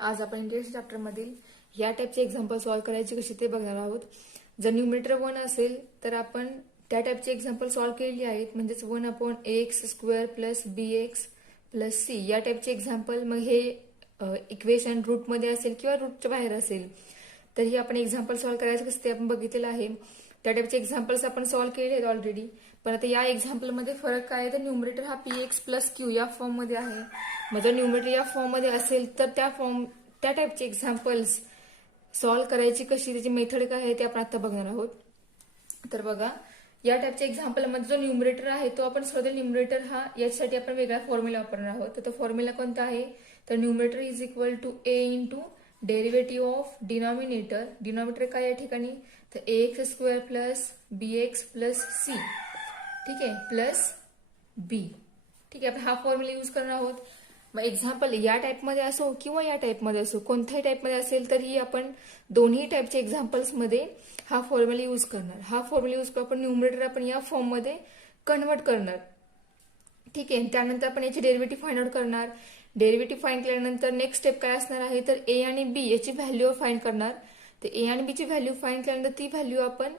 आज आपण integration chapter मधील या टाइपचे एक्झाम्पल सॉल्व्ह करायचे कसे ते बघणार आहोत. जर न्यूमरेटर 1 असेल तर आपण त्या टाइपचे एक्झाम्पल सॉल्व्ह केलेली आहेत, म्हणजेच 1/ax² plus bx plus c या टाइपचे एक्झाम्पल. मग हे इक्वेशन रूटमध्ये असेल किंवा रूटच्या बाहेर असेल तर ही आपण एक्झाम्पल सॉल्व्ह करायचं कसं ते आपण बघितलेलं आहे. त्या टाइपचे एक्झाम्पल्स आपण सॉल्व्ह केले आहेत ऑलरेडी. पण आता या एक्झाम्पलमध्ये फरक काय आहे तर न्यूमरेटर हा px प्लस q या फॉर्ममध्ये आहे. मग जर न्यूमरेटर या फॉर्ममध्ये असेल तर त्या टाइपचे एक्झाम्पल्स सॉल्व्ह करायची कशी, त्याची मेथड काय आहे ते आपण आता बघणार आहोत. तर बघा, या टाइपच्या एक्झाम्पलमध्ये जो न्यूमरेटर आहे तो आपण स्वतः न्यूमरेटर हा याच्यासाठी आपण वेगळा फॉर्म्युला वापरणार आहोत. तर तो फॉर्म्युला कोणता आहे तर numerator is equal to a into derivative of denominator. Denominator काय या ठिकाणी तर ax² plus bx plus c, ठीक आहे, प्लस b. ठीक आहे, आपण हा फॉर्म्युला यूज करणार आहोत. मग एक्झाम्पल या टाइपमध्ये असो किंवा या टाइपमध्ये असो, कोणत्याही टाइपमध्ये असेल तरीही आपण दोन्ही टाइपच्या एक्झाम्पल्समध्ये हा फॉर्म्युला यूज करणार. हा फॉर्म्युला यूज करून आपण न्यूमरेटर आपण या फॉर्ममध्ये कन्वर्ट करणार. ठीक आहे, त्यानंतर आपण याची डेरिव्हेटिव्ह फाइंड आउट करणार. डेरिव्हेटिव्ह फाइंड केल्यानंतर नेक्स्ट स्टेप काय असणार आहे तर a आणि b याची व्हॅल्यू फाइंड करणार. तर a आणि b ची व्हॅल्यू फाइंड केल्यानंतर ती व्हॅल्यू आपण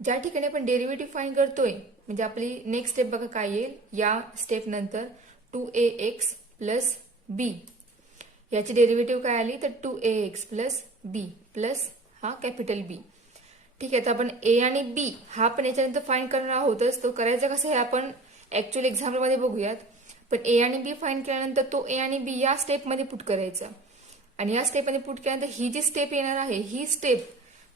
ज्या ठिकाणी आपण डेरिव्हेटिव्ह फाइंड करतोय, म्हणजे आपली नेक्स्ट स्टेप बघा काय येईल या स्टेप नंतर 2ax प्लस b याची डेरिव्हेटिव्ह काय आली तर 2ax प्लस b प्लस हा कॅपिटल B. ठीक आहे, तर आपण a आणि b हा आपण याच्यानंतर फाइंड करणार आहोतच. तो करायचा कसं हे आपण ऍक्च्युअल एक्झाम्पल मध्ये बघूयात. पण a आणि b फाइंड केल्यानंतर तो a आणि b या स्टेपमध्ये पुट करायचा. आणि या स्टेपमध्ये पुट केल्यानंतर ही जी स्टेप येणार आहे, ही स्टेप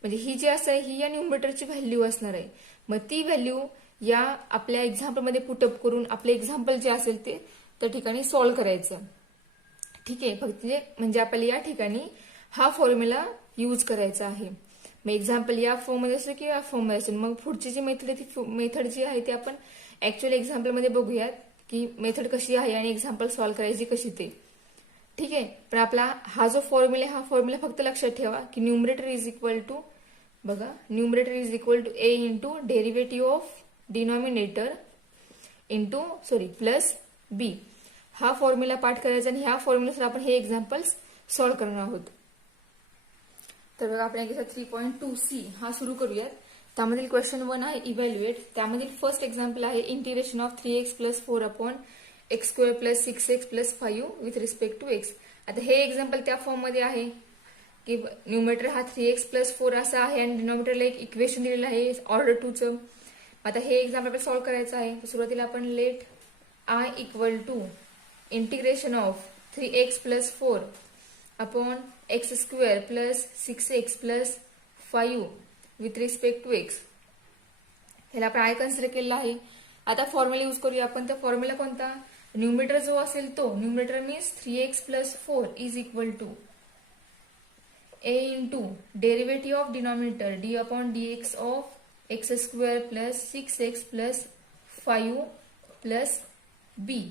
म्हणजे ही जी असं आहे ही या न्यूमरेटरची व्हॅल्यू असणार आहे. मग ती व्हॅल्यू या आपल्या एक्झाम्पलमध्ये पुटअप करून आपले एक्झाम्पल जे असेल ते त्या ठिकाणी सॉल्व्ह करायचं. ठीक आहे, फक्त म्हणजे आपल्याला या ठिकाणी हा फॉर्म्युला यूज करायचा आहे. मग एक्झाम्पल या फॉर्ममध्ये असेल किंवा या फॉर्ममध्ये असेल, मग पुढची जी मेथड आहे ती मेथड जी आहे ती आपण ऍक्च्युअल एक्झाम्पलमध्ये बघूयात की मेथड कशी आहे आणि एक्झाम्पल सॉल्व्ह करायची कशी ते. ठीक आहे, पण आपला हा जो फॉर्म्युला हा फॉर्म्युला फक्त लक्षात ठेवा की न्यूमरेटर इज इक्वल टू, बघा, numerator is equal to a into derivative of denominator into plus b. हा फॉर्म्युला पाठ करायचा आणि ह्या फॉर्म्युलासह आपण हे एक्झाम्पल्स सॉल्व्ह करणार आहोत. तर बघा, आपण एक 3.2c हा सुरू करूयात. त्यामधील क्वेश्चन 1 आहे इव्हॅल्युएट. त्यामधील फर्स्ट एक्झाम्पल आहे integration of 3x plus 4/x² plus 6x plus 5 with respect to x. आता हे एक्झाम्पल त्या फॉर्ममध्ये आहे की न्यूमरेटर हा 3x प्लस 4 असा आहे आणि डिनॉमिनेटरला एक इक्वेशन दिलेलं आहे ऑर्डर 2चं. आता हे एक्झाम्पल सॉल्व्ह करायचं आहे. सुरुवातीला आपण let I equal to integration of 3x plus 4 upon x² plus 6x plus 5 with respect to x. ह्याला आपण आय कन्सिडर केलेला आहे. आता फॉर्म्युला यूज करूया आपण. तर फॉर्म्युला कोणता, न्यूमरेटर जो असेल तो numerator means 3x plus 4 is equal to a into derivative of denominator d upon dx of x² plus 6x plus 5 plus b.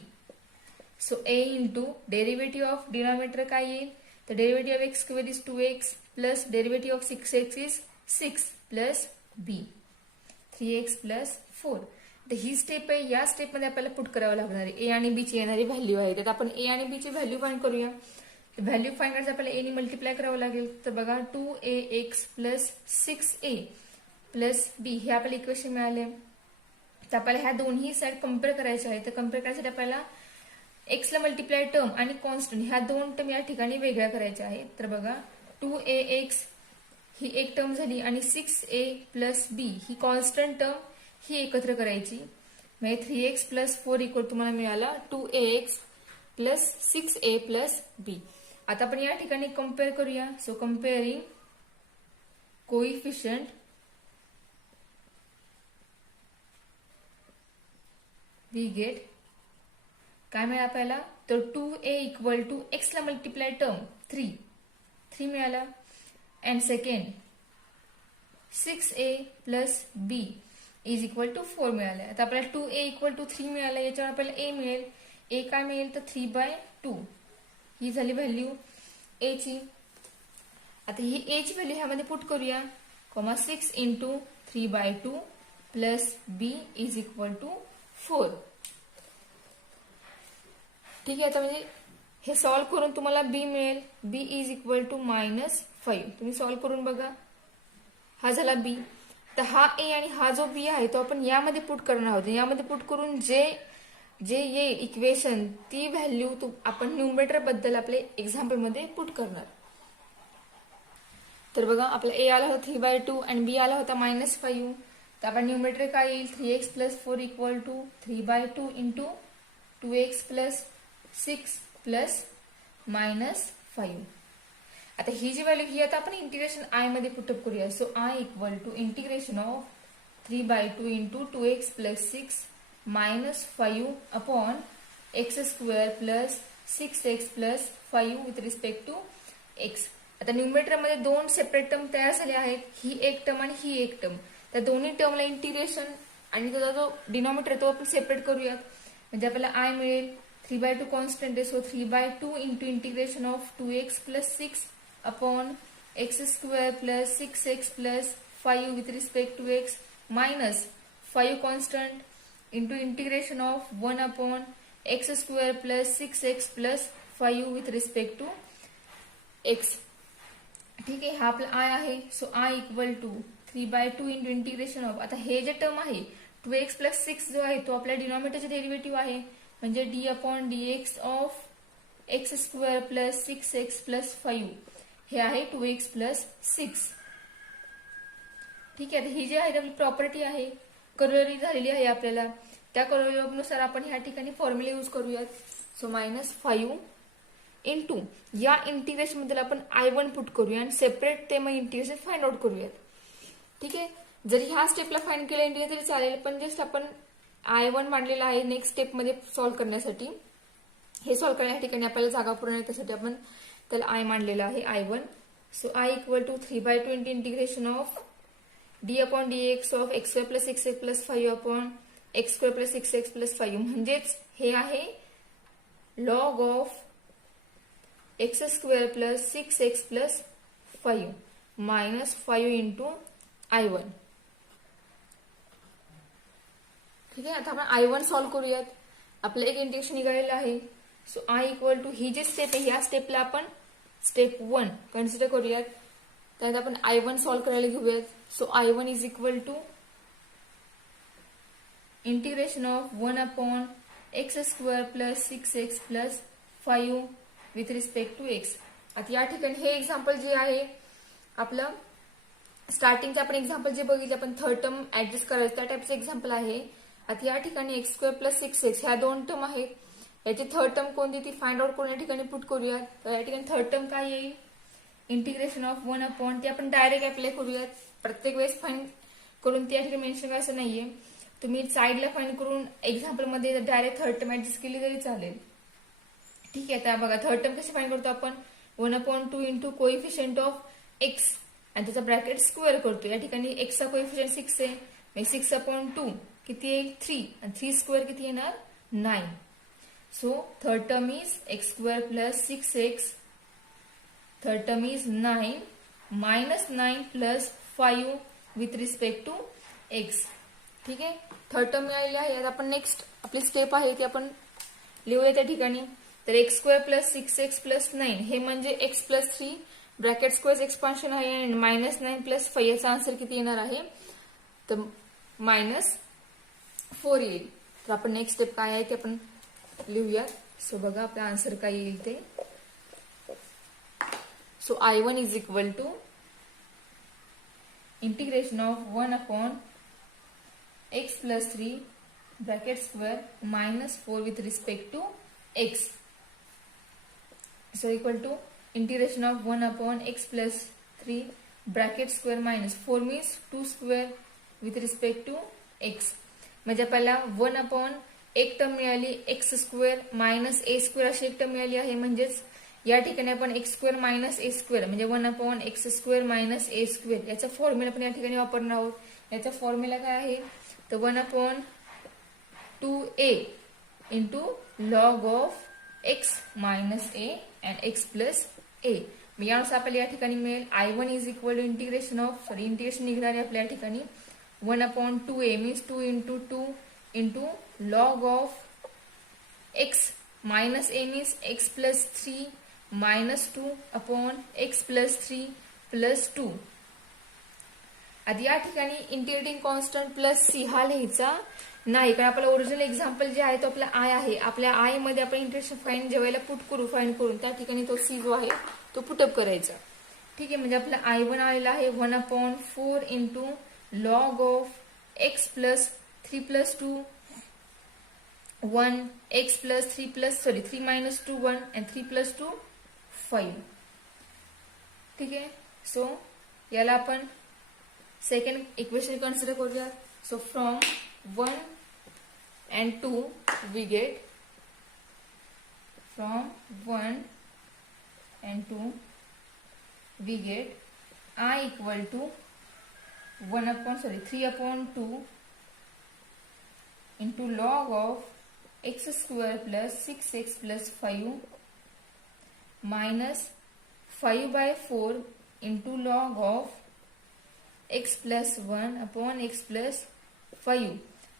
So a into derivative of denominator काय येईल तर derivative of x² is 2x plus derivative of 6x is 6 plus b 3x plus 4. तर ही step आहे. या स्टेपमध्ये आपल्याला put करावं लागणार आहे. a आणि b ची येणारी व्हॅल्यू आहे. तर आपण a आणि b ची व्हॅल्यू फाइंड करूया. व्हॅल्यू फाइंड करायचं आपल्याला a ने मल्टिप्लाय करावं लागेल. तर बघा 2ax plus 6a plus b हे आपल्याला इक्वेशन मिळाले. तर आपल्याला ह्या दोन्ही साईड कम्पेअर करायच्या आहे. तर कम्पेअर करायसाठी आपल्याला x ला मल्टिप्लाय टर्म आणि कॉन्स्टंट ह्या दोन टर्म या ठिकाणी वेगळ्या करायच्या आहेत. तर बघा 2ax ही एक टर्म झाली आणि 6a प्लस b ही कॉन्स्टंट टर्म ही एकत्र करायची. म्हणजे 3x प्लस 4 इक्वल तुम्हाला मिळाला 2ax plus 6a plus b. आता आपण या ठिकाणी कम्पेअर करूया. So comparing coefficient we get काय मिळाला आपल्याला तर 2a इक्वल टू x ला मल्टिप्लाय टर्म 3 मिळाला. And second 6a plus b is equal to 4 मिळाला. आता आपल्याला 2a इक्वल टू 3 मिळाला. याच्यावर आपल्याला a मिळेल. a काय मिळेल तर 3/2 ही झाली व्हॅल्यू a ची. आता ही a ची व्हॅल्यू ह्यामध्ये पुट करूया. 6 into 3/2 plus b is equal to 4. ठीक आहे, आता म्हणजे हे सॉल्व्ह करून तुम्हाला बी मिळेल. बी इज इक्वल टू -5. तुम्ही सॉल्व्ह करून बघा. हा झाला बी. तर हा ए आणि हा जो बी आहे तो आपण यामध्ये पुट करणार आहोत. यामध्ये पुट करून जे येईल इक्वेशन ती व्हॅल्यू आपण न्यूमरेटर बद्दल आपल्या एक्झाम्पल मध्ये पुट करणार. तर बघा आपला ए आला होता 3/2 आणि बी आला होता -5. तर आपण न्यूमरेटर काय येईल 3x + 4 equal to 3/2 into 2x + 6 + -5. आता ही जी व्हॅल्यू ही आता आपण इंटिग्रेशन आय मध्ये पुटअप करूया. So I equal to integration of 3/2 into 2x + 6 -5 upon x² + 6x + 5 with respect to x. आता न्यूमरेटर मध्ये दोन सेपरेट टर्म तयार झाले आहेत. ही एक टर्म आणि ही एक टर्म. त्या दोन्ही टर्मला इंटिग्रेशन आणि त्याचा जो डिनॉमिनेटर तो आपण सेपरेट करूयात. म्हणजे आपल्याला आय मिळेल 3/2 कॉन्स्टंट आहे. So 3/2 into integration of 2x + 6 upon x² + 6x + 5 with respect to x minus 5 constant into integration of 1 upon x² + 6x + 5 with respect to x. ठीक आहे. हा आपला आय आहे. So I equal to 3/2 into integration of, आता हे जे term आहे 2x + 6 जो आहे तो आपल्या डिनॉमिनेटरचे डेरिव्हेटिव्ह आहे. म्हणजे d/dx ऑफ x² + 6x + 5 हे आहे 2x + 6. ठीक आहे. ही जी आहे आपली प्रॉपर्टी आहे करोलरी झालेली आहे आपल्याला. त्या करोलरीनुसार आपण ह्या ठिकाणी फॉर्म्युला यूज करूयात. सो -5 इंटू या इंटिग्रेशन मध्ये आपण I1 पुट करूया आणि सेपरेट ते मग इंटिग्रेशन फाइंड आउट करूयात. ठीक आहे. जर ह्या स्टेपला फाइंड केलं इंटिग्रेशन तरी चालेल, पण जस्ट आपण I1 मांडलेला आहे नेक्स्ट स्टेप मध्ये सॉल्व्ह करण्यासाठी. हे सॉल्व्ह करण्या ठिकाणी आपल्याला जागा पूर्ण त्यासाठी आपण त्याला आय मांडलेला आहे I1. So I equal to 3/2 into integration of d/dx of x² + 6x + 5 upon x² + 6x + 5 म्हणजेच हे आहे log of x² + 6x + 5 -5 into I1. ठीक आहे. आता आपण I1 सॉल्व्ह करूयात. आपलं एक इंटिग्रेशन निघालेलं आहे. सो आय इक्वल टू ही जी स्टेप आहे या स्टेपला आपण स्टेप 1 कन्सिडर करूयात. त्यात आपण I1 सॉल्व्ह करायला घेऊयात. So I1 is equal to integration of 1 upon x² + 6x + 5 with respect to x. आता या ठिकाणी हे एक्झाम्पल जे आहे आपलं स्टार्टिंगचे आपण एक्झाम्पल जे बघितले आपण थर्ड टर्म ऍडजस्ट करायचं त्या टाइपचे एक्झाम्पल आहे. आता या ठिकाणी x² + 6x ह्या दोन टर्म आहेत. याची थर्ड टर्म कोणती ती फाइंड आउट करून या ठिकाणी पुट करूयात. तर या ठिकाणी थर्ड टर्म काय येईल इंटिग्रेशन ऑफ 1 अपॉन ते आपण डायरेक्ट अप्लाय करूयात. प्रत्येक वेळेस फाइंड करून ते या ठिकाणी मेन्शन करायचं नाहीये. तुम्ही साईडला फाइंड करून एक्झाम्पल मध्ये डायरेक्ट थर्ड टर्म ऍडजस्ट केली तरी चालेल. ठीक आहे. आता बघा थर्ड टर्म कशी फाइंड करतो आपण 1/2 इंटू कोइफिशियंट ऑफ x आणि त्याचा ब्रॅकेट स्क्वेअर करतो. या ठिकाणी x चा कोइफिशियंट 6 आहे. 6/2 किती येईल 3 आणि 3 स्क्वेअर किती येणार 9. So third term is x² + 6x. Third term is 9 -9 + 5 with respect to x. ठीक आहे. थर्ड टर्म मिळालेली आहे. आता आपण नेक्स्ट आपली स्टेप आहे ती आपण लिहूया त्या ठिकाणी. तर x² + 6x + 9 हे म्हणजे x + 3 ब्रॅकेट स्क्वेअर एक्सपान्शन आहे आणि -9 + 5 याचा आन्सर किती येणार आहे तर -4 येईल. तर आपण नेक्स्ट स्टेप काय आहे ते आपण लिहूया. सो बघा आपला आन्सर काय येईल ते. So I1 is equal to integration of 1 upon x + 3 bracket square -4 with respect to x. So equal to integration of 1 upon x + 3 bracket square -4 means 2 square with respect to x. म्हणजे आपल्याला 1 upon एक term मिळाली x² - a² अशी एक term मिळाली आहे. म्हणजेच या ठिकाणी आपण x² - a² म्हणजे 1 अपॉन x² - a² याचा फॉर्म्युला आपण या ठिकाणी वापरणार आहोत. याचा फॉर्म्युला काय आहे तर 1 upon 2a into log of x - a and x + a. यानुसार आपल्याला या ठिकाणी मिळेल I1 is equal to integration निघणार आहे आपल्या या ठिकाणी 1 upon 2a means 2 × 2 into log of x minus A means x plus 3 minus 2 upon x plus 3 plus 2. आता या ठिकाणी इंटिग्रेटिंग कॉन्स्टंट प्लस सी हा लिहायचा नाही, कारण आपला ओरिजिनल एक्झाम्पल जे आहे तो आपला आय आहे. आपल्या आय मध्ये आपण इंटिग्रेशन फाईन जेव्हा पुट करू फाईन करून त्या ठिकाणी तो सी जो आहे तो पुटअप करायचा. ठीक आहे, म्हणजे आपला I1 आलेला आहे 1/4 into log of x plus 3 plus 2 1 x plus 3 minus 2 1 and 3 plus 2 5. ठीक आहे, सो याला आपण सेकंड इक्वेशन कन्सिडर करूया. So from 1 and 2 we get from 1 and 2 we get I equal to 3/2 into log of x square plus 6x plus 5 minus 5/4 into log of x plus 1 upon x plus 5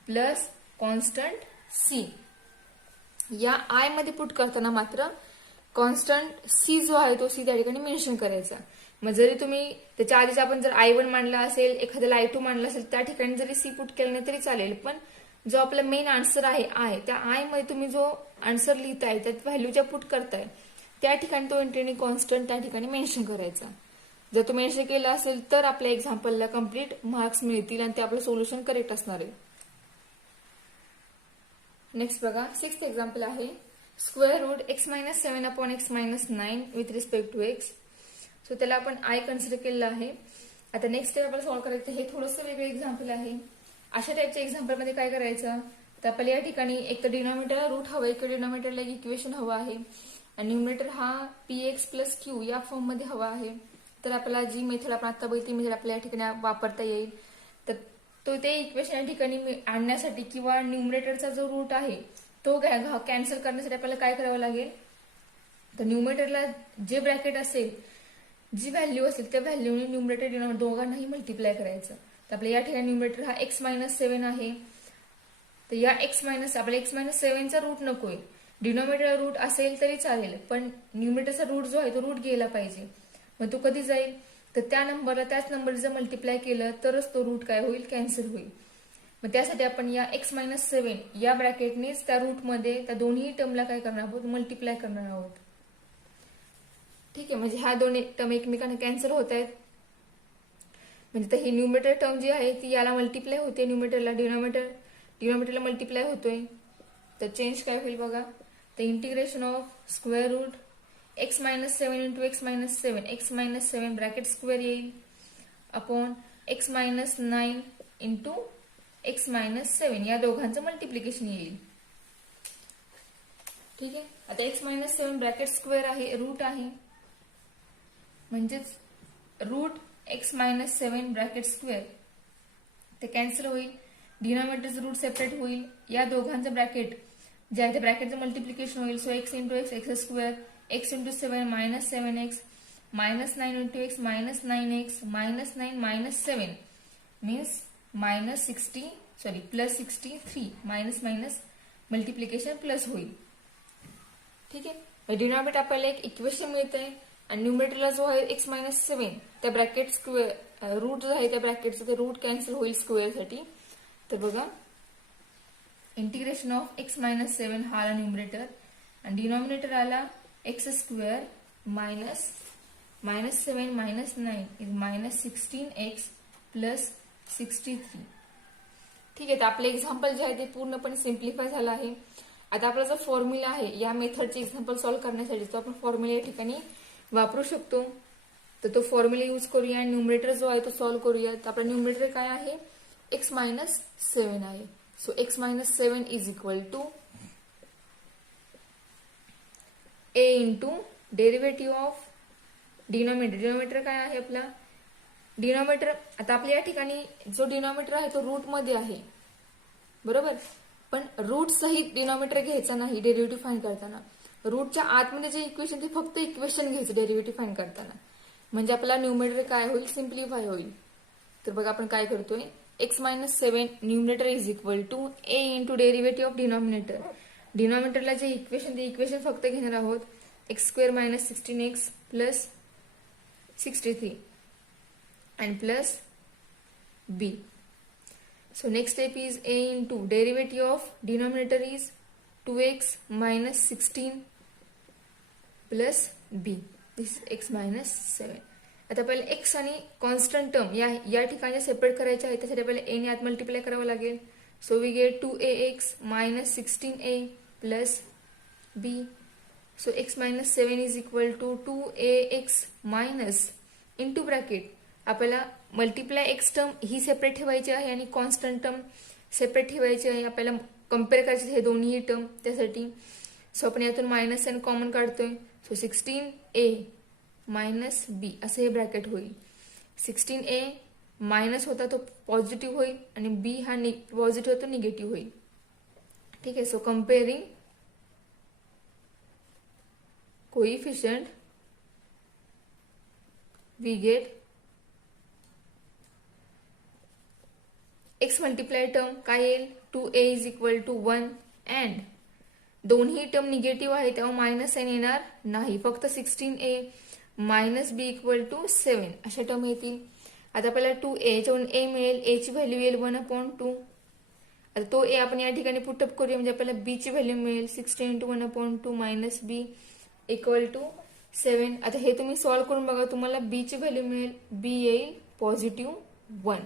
plus constant C. या I मध्ये put करताना मात्र constant C जो आहे तो C त्या ठिकाणी mention करायचा. मग जरी तुम्ही त्याच्या आधीच आपण जर I1 मांडला असेल, एखाद्याला I2 मांडला असेल, त्या ठिकाणी जरी सी पुट केलं नाही तरी चालेल. पण जो आपला मेन आन्सर आहे आय, त्या आय मध्ये तुम्ही जो आन्सर लिहिताय त्यात व्हॅल्यू ज्या पुट करताय त्या ठिकाणी तो इंटिग्रेटिंग कॉन्स्टंट त्या ठिकाणी मेन्शन करायचा. जर तो मेन्शन केला असेल तर आपल्या एक्झाम्पलला कम्प्लीट मार्क्स मिळतील आणि ते आपलं सोल्युशन करेक्ट असणार आहे. नेक्स्ट बघा, 6th एक्झाम्पल आहे square root x minus 7 upon x minus 9 with respect to x. So त्याला आपण आय कन्सिडर केलेलं आहे. आता नेक्स्ट स्टेप आपल्याला सॉल्व्ह करायचं. हे थोडंसं वेगळं एक्झाम्पल आहे. अशा टाईपच्या एक्झाम्पलमध्ये काय करायचं, तर आपल्याला या ठिकाणी एक तर डिनॉमिनेटरला रूट हवं आहे किंवा डिनॉमिनेटरला एक इक्वेशन हवं आहे आणि न्यूमरेटर हा px प्लस क्यू या फॉर्म मध्ये हवा आहे. तर आपल्याला जी मेथड आपण आता बघितली मेथड आपल्या या ठिकाणी वापरता येईल. तर तो ते इक्वेशन या ठिकाणी आणण्यासाठी किंवा न्यूमरेटरचा जो रूट आहे तो कॅन्सल करण्यासाठी आपल्याला काय करावं लागेल, तर न्यूमरेटरला जे ब्रॅकेट असेल, जी व्हॅल्यू असेल त्या व्हॅल्यूने न्यूमरेटर डिनॉमिनेटर दोघांनाही मल्टिप्लाय करायचं. तर आपल्या या ठिकाणी न्यूमरेटर हा x मायनस 7 आहे. तर या आपल्याला x मायनस 7चा रूट नकोय. डिनॉमिनेटर रूट असेल तरी चालेल, पण न्यूमरेटरचा रूट जो आहे तो रूट गेला पाहिजे. मग तो कधी जाईल, तर त्या नंबरला त्याच नंबर जर मल्टिप्लाय केलं तरच तो रूट काय होईल, कॅन्सल होईल. मग त्यासाठी आपण या x मायनस 7 या ब्रॅकेटनेच त्या रूटमध्ये त्या दोन्ही टर्मला काय करणार आहोत, मल्टिप्लाय करणार आहोत. ठीक आहे, म्हणजे ह्या दोन टर्म एकमेकांना कॅन्सल होत आहेत. म्हणजे ही न्यूमरेटर टर्म जी आहे ती याला मल्टिप्लाय होते, न्यूमरेटरला डिनॉमिनेटरला मल्टिप्लाय होतोय. तर चेंज काय होईल बघा, तर integration of square root x minus 7 into x minus 7 bracket square येईल upon x minus 9 into x minus 7 या दोघांचं मल्टिप्लिकेशन येईल. ठीक आहे, आता x मायनस 7 ब्रॅकेट स्क्वेअर आहे, रूट आहे, म्हणजेच root x minus 7 bracket square ते कॅन्सल होईल. डिनॉमिनेटरचं रूट सेपरेट होईल. या दोघांचं ब्रॅकेट जे आहे ते ब्रॅकेटचं मल्टिप्लिकेशन होईल. So x into x square x into 7 minus 7x minus 9 into x minus 9x minus 9 minus 7 means minus 60 plus 63 minus multiplication plus होईल. ठीक आहे, डिनॉमिनेटर आपल्याला एक इक्वेशन मिळते आणि न्यूमरेटरला जो आहे x मायनस 7 त्या ब्रॅकेट स्क्वेअर रूट जो आहे त्या ब्रॅकेटचं ते रूट कॅन्सल होईल स्क्वेअर साठी. तर बघा, इंटिग्रेशन ऑफ x मायनस 7 हा आला न्यूमरेटर आणि डिनॉमिनेटर आला x square minus 7 minus 9 is minus 16x plus 63. ठीक आहे, तर आपले एक्झाम्पल जे आहे ते पूर्णपणे सिम्प्लिफाय झालं आहे. आता आपला जो फॉर्म्युला आहे या मेथडचे एक्झाम्पल सॉल्व्ह करण्यासाठी तो आपण फॉर्म्युला या ठिकाणी वापरू शकतो. तर तो फॉर्म्युला यूज करूया आणि न्यूमरेटर जो आहे तो सॉल्व्ह करूया. तर आपला न्यूमरेटर काय आहे, x मायनस 7 आहे. So x minus 7 is equal to a into derivative of denominator काय आहे आपला डिनॉमिनेटर. आता आपल्या या ठिकाणी जो डिनॉमिनेटर आहे तो रूट मध्ये आहे, बरोबर, पण रूट सहित डिनॉमिनेटर घ्यायचा नाही डेरिव्हेटिव्ह फाइंड करताना. रूटच्या आतमध्ये जे इक्वेशन ते फक्त इक्वेशन घ्यायचं डेरिव्हेटिव्ह फाइंड करताना, म्हणजे आपला न्यूमरेटर काय होईल, सिम्प्लिफाय होईल. तर बघा आपण काय करतोय, x minus 7 numerator is equal to a into derivative of denominator. डिनॉमिनेटरला जे इक्वेशन ते इक्वेशन फक्त घेणार आहोत x square minus 16x plus 63 and plus b. So next step is a into derivative of denominator is 2x minus 16 plus b. This is x minus 7. आता पहिले x आणि constant term या ठिकाणी separate करायचे आहे त्यासाठी पहिले a ने आत मल्टिप्लाय करावं लागेल. So we get 2ax minus 16a plus b. So x minus 7 is equal to 2ax minus into bracket आपल्याला मल्टिप्लाय एक्स टर्म ही सेपरेट ठेवायची आहे आणि कॉन्स्टंट टर्म सेपरेट ठेवायची आहे. आपल्याला कम्पेअर करायचे हे दोन्ही टर्म त्यासाठी. सो आपण यातून मायनस एन कॉमन काढतोय. सो 16a मायनस बी असं हे ब्रॅकेट होईल. 16a मायनस होता तो पॉझिटिव्ह होईल आणि बी हा पॉझिटिव्ह होतो निगेटिव्ह होईल. ठीक आहे. So comparing coefficient we get x multiply term काय येईल 2a is equal to 1 and दोन्ही टर्म निगेटिव्ह आहे तेव्हा मायनस एन येणार नाही. फक्त 16a minus B equal to 7 अशा टर्म येतील. आता आपल्याला 2a याच्यावरून a मिळेल. a ची व्हॅल्यू येईल 1/2. आता तो a आपण या ठिकाणी पुटअप करूया म्हणजे आपल्याला b ची व्हॅल्यू मिळेल 16 into 1/2 minus b equal to 7. आता हे तुम्ही सॉल्व्ह करून बघा तुम्हाला बी ची व्हॅल्यू मिळेल. बी येईल पॉझिटिव्ह 1.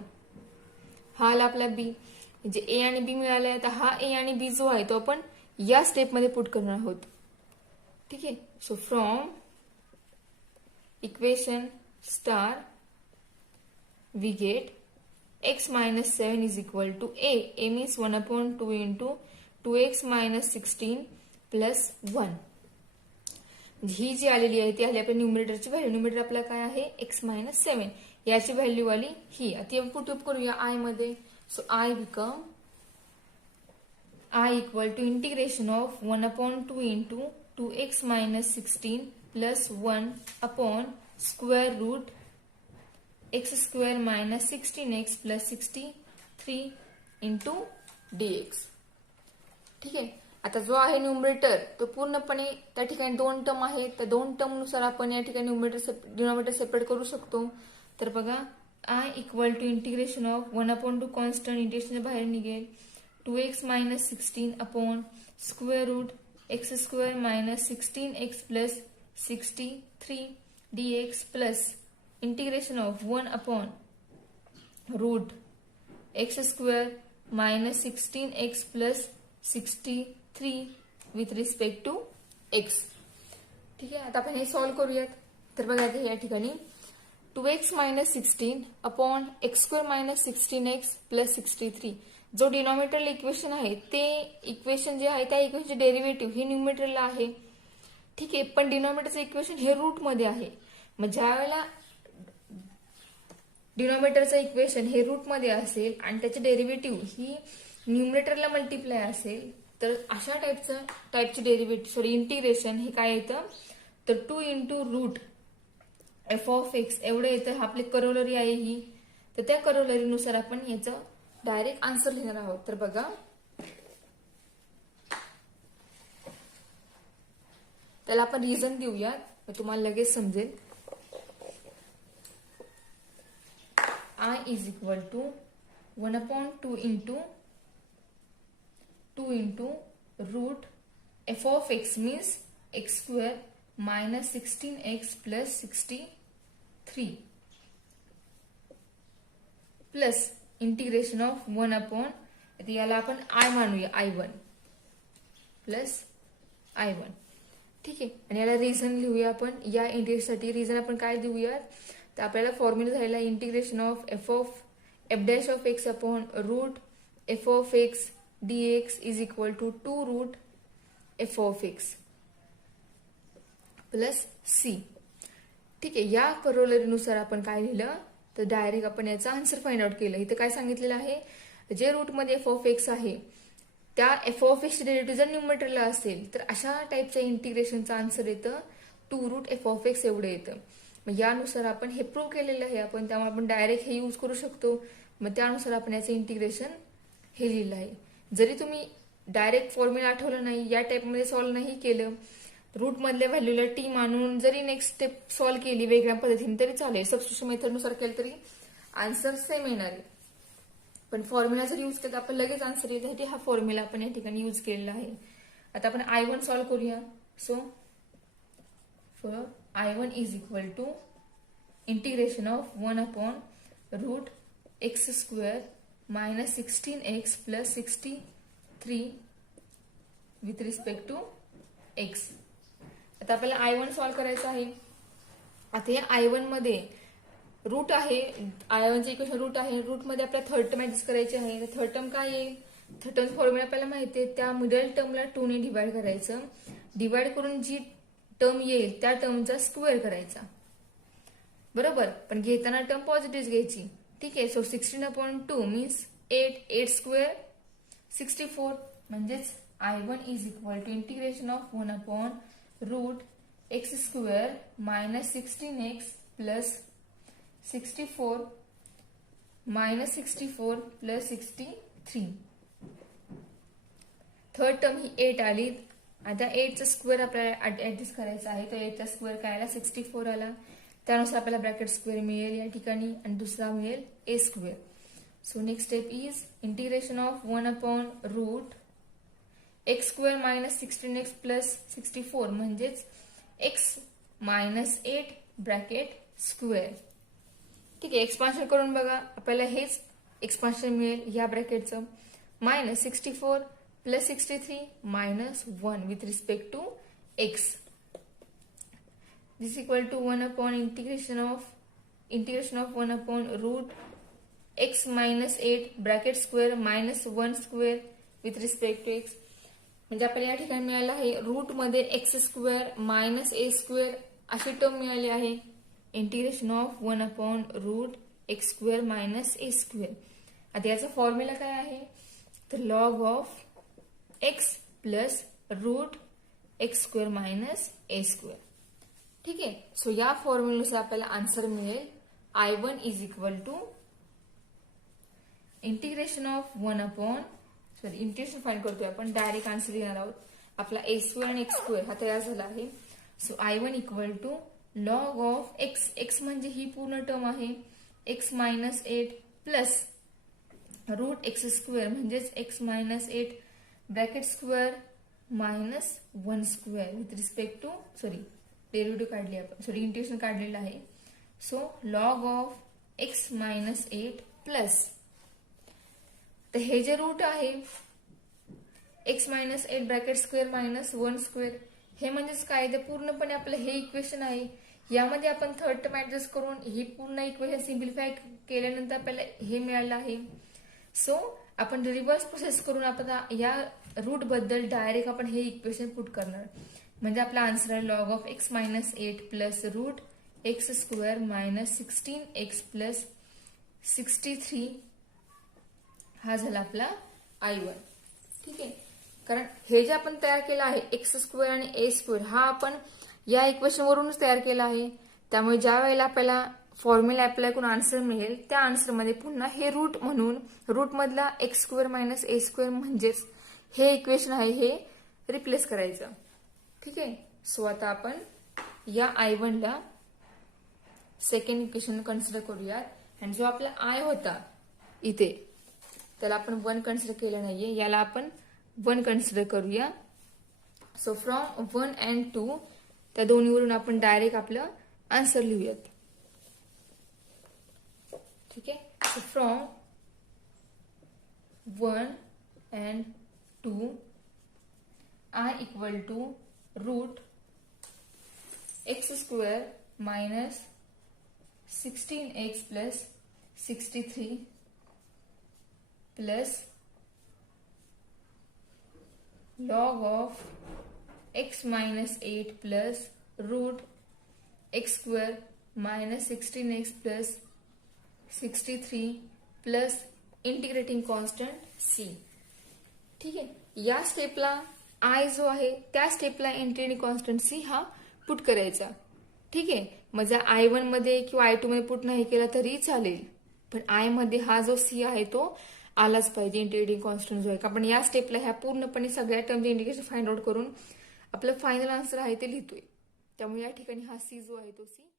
हा आला आपला बी. म्हणजे ए आणि बी मिळाला. आता हा ए आणि बी जो आहे तो आपण या स्टेपमध्ये पुट करणार आहोत. ठीक आहे. So from equation star we get x minus 7 is equal to a. a means 1/2 into 2x minus 16 plus 1. ही जी आलेली आहे ती आली आपल्या न्यूमरेटरची व्हॅल्यू. न्यूमरेटर आपला काय आहे x minus 7. याची व्हॅल्यू आली ही. आता पुट अप करूया आय मध्ये. So I become I equal to integration of 1/2 into 2x minus 16 plus 1 upon square root x square minus 16x plus 63 into dx. ठीक आहे. आता जो आहे न्यूमरेटर तो पूर्णपणे त्या ठिकाणी दोन टर्म आहेत. त्या दोन टर्म नुसार आपण या ठिकाणी डिनॉमिनेटर सेपरेट करू शकतो. तर बघा I equal to integration of 1/2 constant integration बाहेर निघेल 2x minus 16 upon square root x square minus 16x plus 63 dx plus integration of 1 upon root x square minus 16x plus 63 with respect to x. ठीक आहे. आता आपण हे solve करूयात. तर बघा या ठिकाणी 2x minus 16 upon x square minus 16x plus 63 जो डिनॉमिनेटरला इक्वेशन आहे ते इक्वेशन जे आहे त्या इक्वेशनचे डेरिव्हेटिव्ह हे न्यूमरेटरला आहे. ठीक आहे. पण डिनॉमिनेटरचं इक्वेशन हे रूट मध्ये आहे. मग ज्या वेळेला डिनॉमिनेटरचं इक्वेशन हे रूट मध्ये असेल आणि त्याचे डेरिव्हेटिव्ह ही न्यूमरेटरला मल्टिप्लाय असेल तर अशा टाईपचे डेरिव्हेटिव्ह इंटिग्रेशन हे काय येतं तर 2 into root f of x एवढं येतं. आपली करोलरी आहे ही. तर त्या करोलरीनुसार आपण याचं डायरेक्ट आन्सर लिहिणार आहोत. तर बघा त्याला आपण रिझन देऊयात तुम्हाला लगेच समजेल. I is equal to 1/2 into 2 into root f of x means x square minus 16x plus 63 plus integration of 1/, याला आपण I मानूया I1 plus I1. ठीक आहे. आणि याला रिझन लिहूया आपण. या इंटिग्रेशनसाठी रिझन आपण काय देऊया तर आपल्याला फॉर्म्युला झालेला integration of f dash of x upon root f of x dx is equal to 2 root f of x plus c. ठीक आहे. या करोलरीनुसार आपण काय लिहिलं तर डायरेक्ट आपण याचा आन्सर फाइंड आउट केलं. इथं काय सांगितलेलं आहे जे रूटमध्ये एफ ऑफ एक्स आहे त्या एफ ऑफ एक्स डेरिव्हेटिव्ह जर न्यूमरेटरला असेल तर अशा टाईपच्या इंटिग्रेशनचं आन्सर येतं 2 रूट एफ ऑफ एक्स एवढं येतं. मग यानुसार आपण हे प्रूव्ह केलेलं आहे आपण त्यामुळे आपण डायरेक्ट हे यूज करू शकतो. मग त्यानुसार आपण याचं इंटिग्रेशन हे लिहिलं आहे. जरी तुम्ही डायरेक्ट फॉर्म्युला आठवलं नाही, या टाईपमध्ये सॉल्व्ह नाही केलं, रूट मधल्या व्हॅल्यूला टी मानून जरी नेक्स्ट स्टेप सॉल्व्ह केली वेगळ्या पद्धतीने तरी चालेल, सबस्टिट्यूशन मेथडनुसार केलं तरी आन्सर सेम येणार आहे. पण फॉर्म्युला जर यूज केला आपण लगेच आन्सर येईल, त्यासाठी हा फॉर्म्युला आपण या ठिकाणी यूज केलेला आहे. आता आपण I1 सॉल्व्ह करूया. So for I1 is equal to integration of 1/√x² minus 16x plus 63 with respect to x. आता आपल्याला I1 सॉल्व्ह करायचं आहे. आता या I1 मध्ये रूट आहे, I1चे इक्वेशन रूट आहे, रूट मध्ये आपल्याला थर्ड टर्म ऍडजस्ट करायची आहे. थर्ड टर्म काय आहे, थर्ड टर्म फॉर्म्युला आपल्याला माहिती आहे, त्या मिडल टर्मला 2 ने डिवाइड करायचं, डिवाइड करून जी टर्म येईल त्या टर्मचा स्क्वेअर करायचा, बरोबर. पण घेताना टर्म पॉझिटिव्ह घ्यायची, ठीक आहे. सो 16/2 मीन्स 8 स्क्वेअर 64, म्हणजेच I1 is equal to integration of 1/√x² minus 16x plus 64 minus 64 plus 63. Third term ही 8 आली. आता 8चा स्क्वेअर आपल्याला ऍडजस्ट करायचा आहे, तर 8चा स्क्वेअर काय आला, 64 आला. त्यानुसार आपल्याला ब्रॅकेट स्क्वेअर मिळेल या ठिकाणी आणि दुसरा मिळेल a². So next step is integration of 1/√x² minus 16x plus 64 म्हणजेच x मायनस 8 ब्रॅकेट स्क्वेअर. ठीक आहे. एक्सपान्शन करून बघा, आपल्याला हेच एक्सपान्शन मिळेल या ब्रॅकेटचं, minus 64 plus 63 minus 1 with respect to x. This equal to 1/इंटिग्रेशन of 1/√x minus 8 bracket square minus 1² with respect to x. म्हणजे आपल्याला या ठिकाणी मिळालं आहे रूट मध्ये x² मायनस a² अशी टर्म मिळाली आहे. Integration of 1/√x² minus a². आता याचा फॉर्म्युला काय आहे, तर log of x plus √x² minus a². ठीक आहे. सो या फॉर्म्युल्यानुसार आपल्याला आन्सर मिळेल I1 is equal to integration of integration find करतोय आपण, डायरेक्ट आन्सर घेणार आहोत. आपला a² आणि x² हा तयार झाला आहे. So I1 equal to log of x म्हणजे ही पूर्ण टर्म आहे, x मायनस 8 प्लस √x² म्हणजेच x minus 8 bracket square minus 1² with respect to derivative काढली आपण, इंटिग्रेशन काढलेलं आहे. So log of x minus 8 plus, तर हे जे रूट आहे x minus 8 bracket square minus 1², हे म्हणजेच काय, ते पूर्णपणे आपलं हे इक्वेशन आहे. यामध्ये आपण थर्ड टर्म ऍडजस्ट करून ही पूर्ण इक्वेशन सिम्प्लिफाय केल्यानंतर आपल्याला हे मिळालं आहे. सो आपण रिव्हर्स प्रोसेस करून आपण या रूट बद्दल डायरेक्ट आपण हे इक्वेशन पुट करणार, म्हणजे आपला आन्सर आहे log of x minus 8 plus √x² minus 16x plus 63 हा झाला आपला I1. ठीक आहे. कारण हे जे आपण तयार केलं आहे x² आणि a² हा आपण या इक्वेशन वरूनच तयार केला आहे. त्यामुळे ज्या वेळेला आपल्याला फॉर्म्युला अप्लाय करून आन्सर मिळेल त्या आन्सरमध्ये पुन्हा हे रूट म्हणून रूट मधला x² मायनस a² म्हणजेच हे इक्वेशन आहे हे रिप्लेस करायचं. ठीक आहे. सो आता आपण या I1 ला सेकंड इक्वेशन कन्सिडर करूयात. आणि जो आपला I होता इथे त्याला आपण 1 कन्सिडर केलं नाहीये, याला आपण 1 कन्सिडर करूया. सो फ्रॉम 1 and 2 त्या दोन्हीवरून आपण डायरेक्ट आपलं आन्सर लिहूयात. ठीक आहे. So from 1 and 2 I equal to √x² minus 16x plus 63 plus log of x minus 8 plus √x² minus 16x plus 63 plus integrating constant c. ठीक आहे. या स्टेपला I जो आहे त्या स्टेपला इंटिग्रेटिंग कॉन्स्टंट c हा पुट करायचा. ठीक आहे. मग जर I1 मध्ये किंवा I2 मध्ये पुट नाही केला तरी चालेल, पण I मध्ये हा जो c आहे तो आलाच पाहिजे इंटिग्रेटिंग कॉन्स्टंट जो आहे. आपण या स्टेपला ह्या पूर्णपणे सगळ्या टर्मचे इंटिग्रेशन फाइंड आउट करून आपलं फायनल आन्सर आहे ते लिहितोय. त्यामुळे या ठिकाणी हा सी जो आहे तो सी